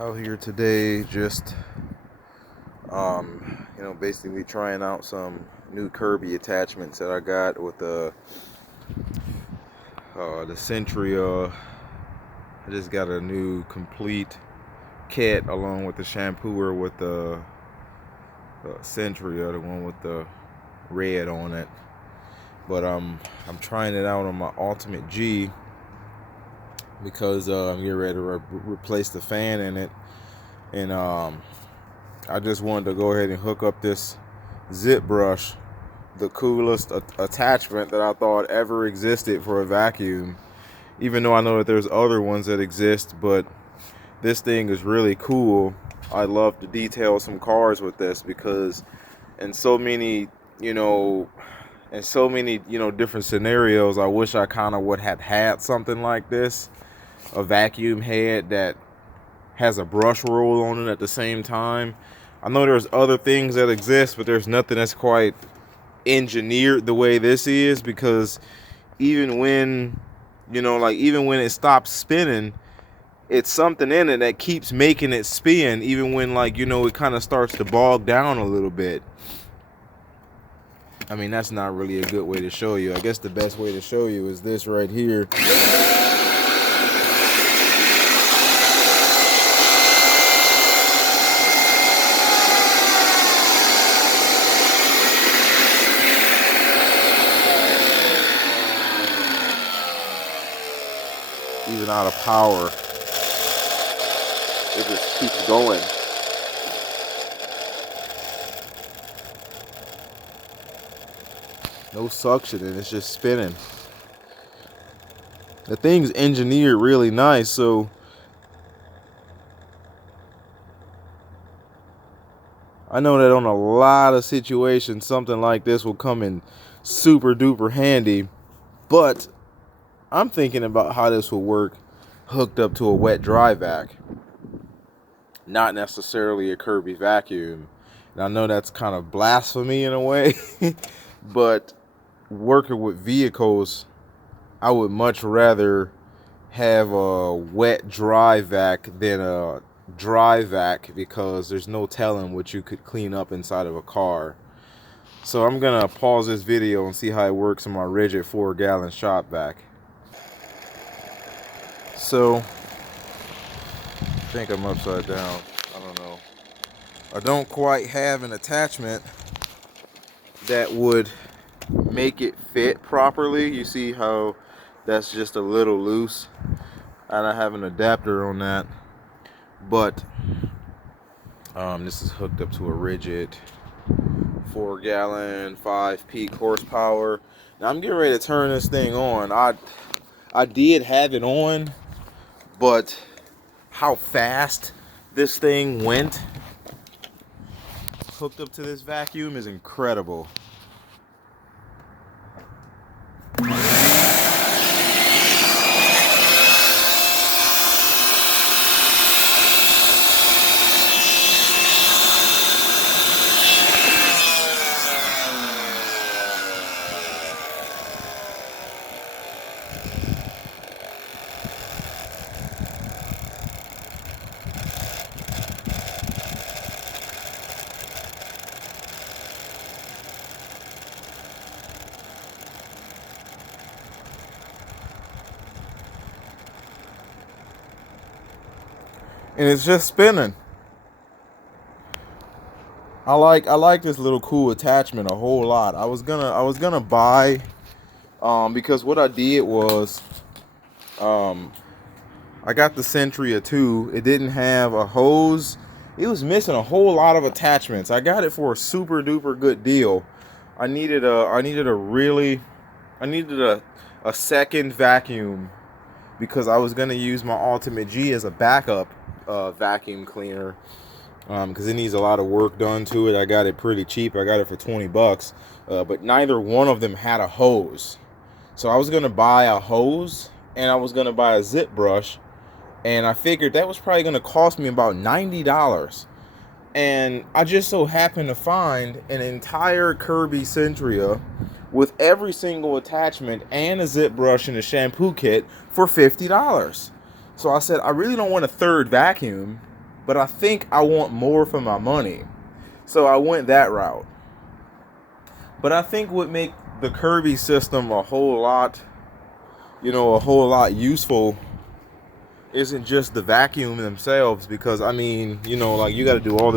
Out here today, just basically trying out some new Kirby attachments that I got with the Centria. I just got a new complete kit along with the shampooer with the Centria, the one with the red on it. But I'm trying it out on my Ultimate G because I'm getting ready to replace the fan in it, and I just wanted to go ahead and hook up this Zipp brush, the coolest attachment that I thought ever existed for a vacuum. Even though I know that there's other ones that exist, but this thing is really cool. I love to detail some cars with this because in so many, different scenarios, I wish I kind of would have had something like this, a vacuum head that has a brush roll on it at the same time. I know there's other things that exist, but there's nothing that's quite engineered the way this is, because even when, even when it stops spinning, it's something in it that keeps making it spin, even when, it kind of starts to bog down a little bit. I mean, that's not really a good way to show you. I guess the best way to show you is this right here. Even out of power, it just keeps going. No suction, and it's just spinning. The thing's engineered really nice, so I know that on a lot of situations something like this will come in super duper handy, but I'm thinking about how this will work hooked up to a wet dry vac, not necessarily a Kirby vacuum. And I know that's kind of blasphemy in a way, but working with vehicles, I would much rather have a wet dry vac than a dry vac, because there's no telling what you could clean up inside of a car. So I'm gonna pause this video and see how it works on my rigid 4-gallon shop vac. So I think I'm upside down. I don't know. I don't quite have an attachment that would make it fit properly. You see how that's just a little loose, and I have an adapter on that, but this is hooked up to a rigid 4-gallon 5 peak horsepower. Now I'm getting ready to turn this thing on. I did have it on, but how fast this thing went hooked up to this vacuum is incredible. And it's just spinning. I like this little cool attachment a whole lot. I was gonna buy, because what I did was, I got the Centria 2. It didn't have a hose. It was missing a whole lot of attachments. I got it for a super duper good deal. I needed a second vacuum, because I was gonna use my Ultimate G as a backup vacuum cleaner, because it needs a lot of work done to it. I got it pretty cheap. I got it for 20 bucks, but neither one of them had a hose. So I was gonna buy a hose, and I was gonna buy a Zipp brush, and I figured that was probably gonna cost me about $90. And I just so happened to find an entire Kirby Centria with every single attachment and a Zipp brush and a shampoo kit for $50. So I said, I really don't want a third vacuum. but I think I want more for my money. So I went that route. But I think what make the Kirby system a whole lot useful isn't just the vacuum themselves, because I mean, like you got to do all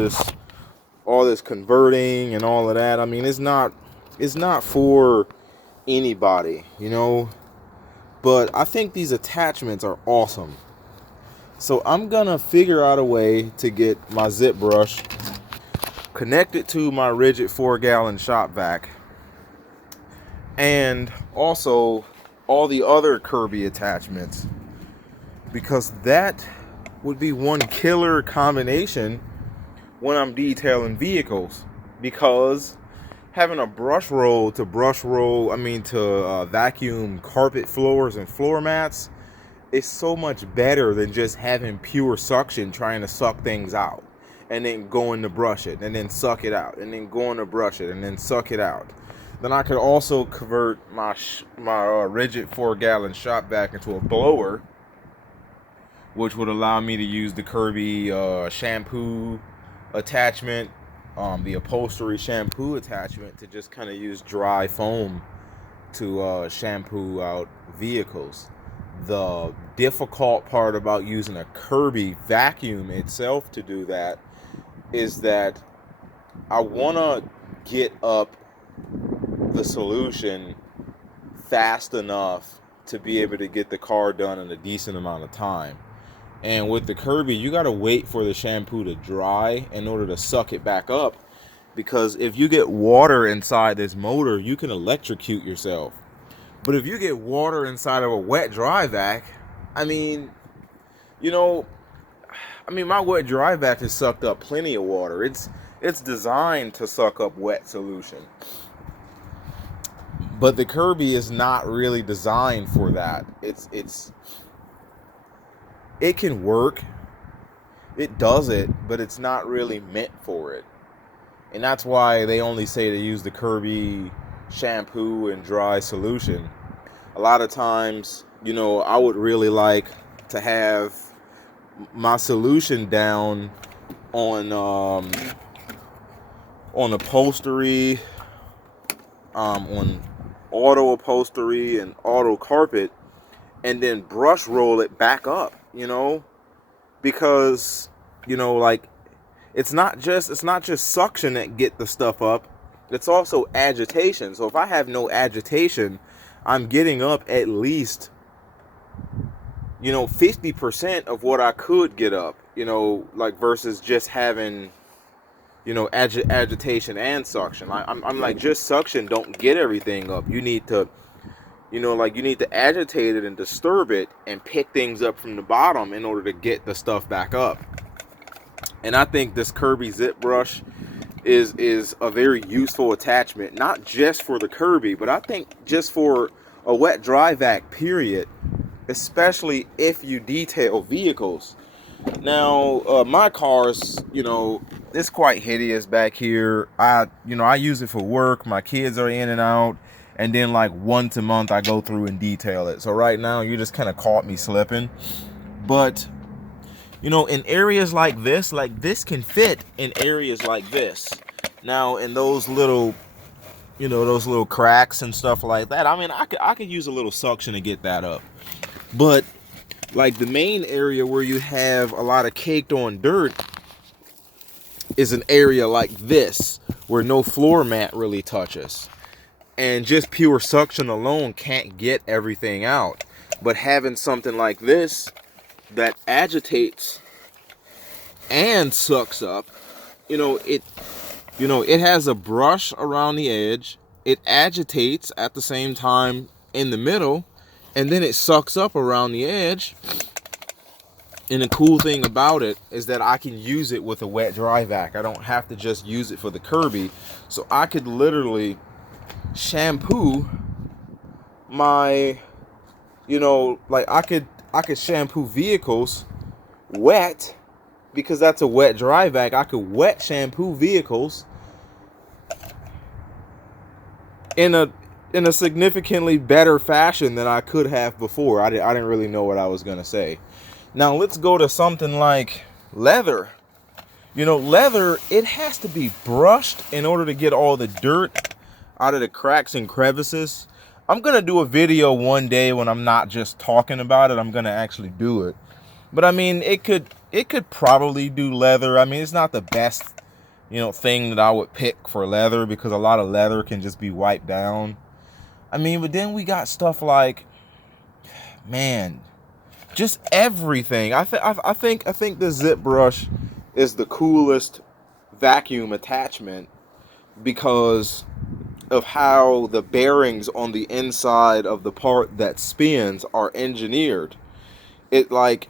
this converting and all of that. I mean, it's not for anybody, but I think these attachments are awesome. So I'm gonna figure out a way to get my Zipp brush connected to my rigid 4-gallon shop vac, and also all the other Kirby attachments, because that would be one killer combination when I'm detailing vehicles. Because having a brush roll to vacuum carpet floors and floor mats is so much better than just having pure suction trying to suck things out and then going to brush it and then suck it out and then going to brush it and then suck it out. Then I could also convert my rigid 4-gallon shop vac into a blower, which would allow me to use the Kirby shampoo attachment, the upholstery shampoo attachment, to just kind of use dry foam to shampoo out vehicles. The difficult part about using a Kirby vacuum itself to do that is that I want to get up the solution fast enough to be able to get the car done in a decent amount of time. And with the Kirby, you got to wait for the shampoo to dry in order to suck it back up, because if you get water inside this motor, you can electrocute yourself. But if you get water inside of a wet dry vac, my wet dry vac has sucked up plenty of water. It's designed to suck up wet solution. But the Kirby is not really designed for that. It can work. It does it, but it's not really meant for it. And that's why they only say to use the Kirby shampoo and dry solution. A lot of times, I would really like to have my solution down on upholstery, on auto upholstery and auto carpet, and then brush roll it back up, because it's not just suction that get the stuff up, it's also agitation. So if I have no agitation, I'm getting up at least 50% of what I could get up, versus just having agitation and suction. I'm like, just suction don't get everything up. You need to agitate it and disturb it and pick things up from the bottom in order to get the stuff back up. And I think this Kirby Zipp brush is a very useful attachment, not just for the Kirby, but I think just for a wet dry vac period, especially if you detail vehicles. Now, my car's, it's quite hideous back here. I use it for work. My kids are in and out. And then once a month I go through and detail it. So right now you just kind of caught me slipping. But, in areas like this can fit in areas like this. Now, in those little cracks and stuff like that, I could use a little suction to get that up. But the main area where you have a lot of caked on dirt is an area like this, where no floor mat really touches. And just pure suction alone can't get everything out. But having something like this that agitates and sucks up, it has a brush around the edge. It agitates at the same time in the middle, and then it sucks up around the edge. And the cool thing about it is that I can use it with a wet dry vac. I don't have to just use it for the Kirby. So I could literally shampoo my, I could shampoo vehicles wet, because that's a wet dry vac. I could wet shampoo vehicles in a significantly better fashion than I could have before. I didn't really know what I was gonna say. Now let's go to something like leather. You know, leather, it has to be brushed in order to get all the dirt out of the cracks and crevices. I'm going to do a video one day when I'm not just talking about it. I'm going to actually do it. But I mean, it could probably do leather. I mean, it's not the best, you know, thing that I would pick for leather, because a lot of leather can just be wiped down. I mean, but then we got stuff like, man, just everything. I think the Zipp brush is the coolest vacuum attachment because of how the bearings on the inside of the part that spins are engineered. It like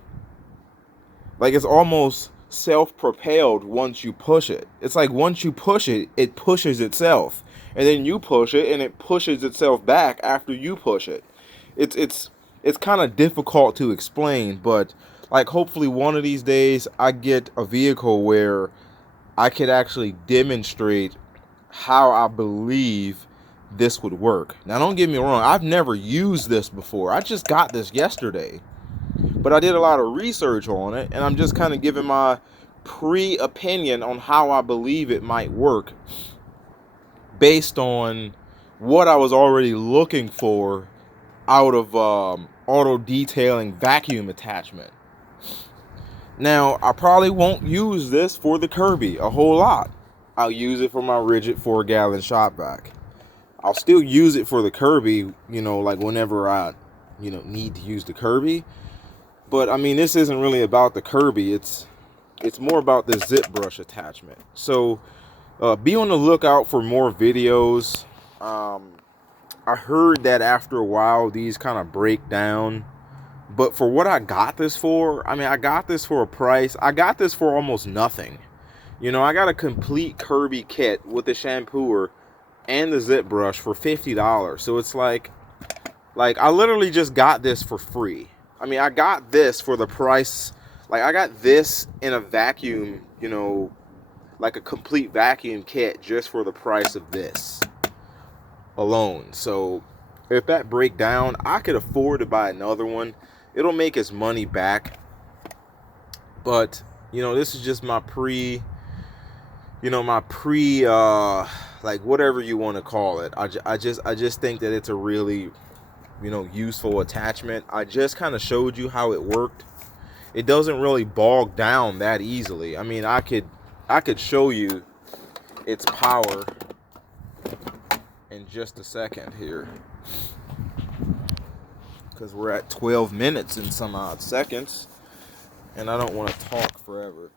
it's almost self-propelled once you push it. It's like once you push it, it pushes itself, and then you push it and it pushes itself back after you push it. It's kind of difficult to explain, but like hopefully one of these days I get a vehicle where I could actually demonstrate how I believe this would work. Now don't get me wrong, I've never used this before. I just got this yesterday. But I did a lot of research on it, and I'm just kind of giving my pre-opinion on how I believe it might work based on what I was already looking for out of auto detailing vacuum attachment. Now, I probably won't use this for the Kirby a whole lot. I'll use it for my rigid 4-gallon shop vac. I'll still use it for the Kirby, you know, like whenever I, you know, need to use the Kirby. But I mean, this isn't really about the Kirby. It's more about the Zipp brush attachment. So be on the lookout for more videos. I heard that after a while these kind of break down, but for what I got this for, I mean, I got this for a price. I got this for almost nothing. You know, I got a complete Kirby kit with the shampooer and the Zipp brush for $50. So it's like I literally just got this for free. I mean, I got this for the price. Like, I got this in a vacuum, you know, like a complete vacuum kit just for the price of this alone. So if that break down, I could afford to buy another one. It'll make its money back. But, you know, this is just my like whatever you want to call it. I just think that it's a really, you know, useful attachment. I just kind of showed you how it worked. It doesn't really bog down that easily. I mean, I could show you its power in just a second here, because we're at 12 minutes and some odd seconds, and I don't want to talk forever.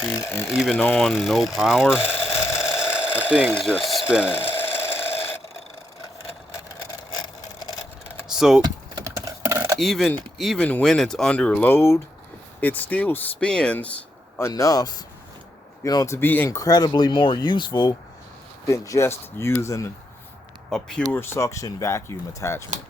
See, and even on no power, the thing's just spinning. So even when it's under load, it still spins enough, you know, to be incredibly more useful than just using a pure suction vacuum attachment.